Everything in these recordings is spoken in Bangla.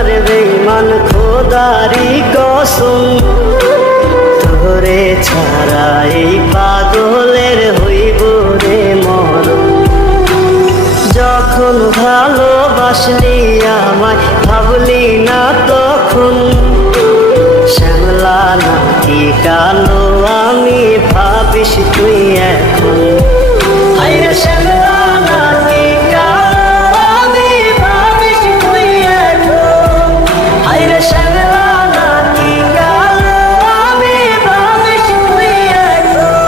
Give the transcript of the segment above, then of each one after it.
আর বেঈমান খোদারি কসম তোরে ছাড়া এই পাগলের হইব রে মরণ। যখন ভালোবাসলি আমায় ভাবলি না তখন শ্যামলা নাকি কালো আমি ভাবিস তুই এখন। হায়রে শ্যামলা নাকি কালো আমি ভাবিস তুই এখন। হায়রে শ্যামলা নাকি কালো আমি ভাবিস তুই এখন।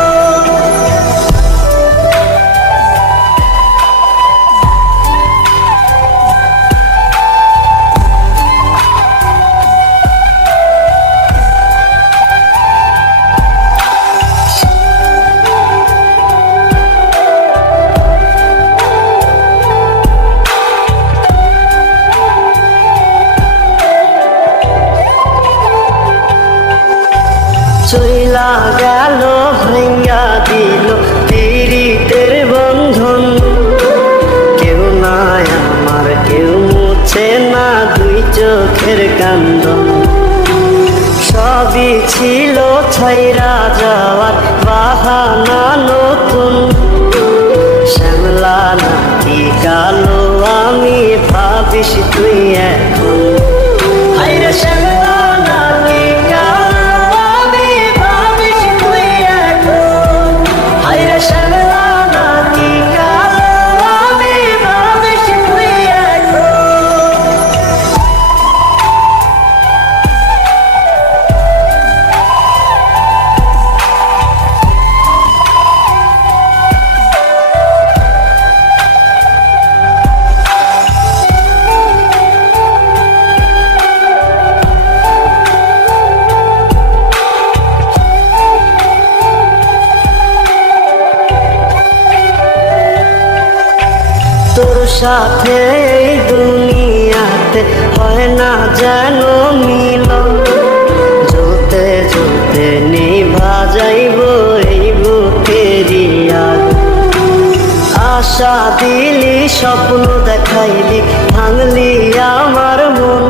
চইলা গেল ভাঙ্গা দিল পীড়িতের বন্ধন। কেউ নাই আমার কেউ মুছে না দুই চোখের কান্দন। সবই ছিল ছাইরা যাওয়ার বাহানা নতুন। শ্যামলা নাকি কালো আমি ভাবিস তুই এখন। হায়রে শ্যামলা নাকি কালো আমি ভাবিস তুই এখন। হায়রে শ্যামলা নাকি কালো আমি ভাবিস তুই এখন। তোর সাথে এই দুনিয়াতে হয় না যেন মিলন। জ্বলতে জ্বলতে নিভা যাইব এই বুকেরই আগুন। আশা দিলি স্বপ্ন দেখাইলি ভাঙলি আমার মন।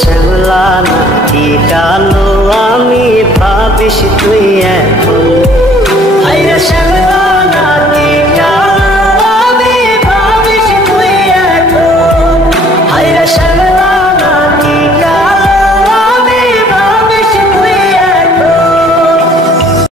শ্যামলা নাকি কালো আমি ভাবিস তুই এখন। হায়রে শ্যামলা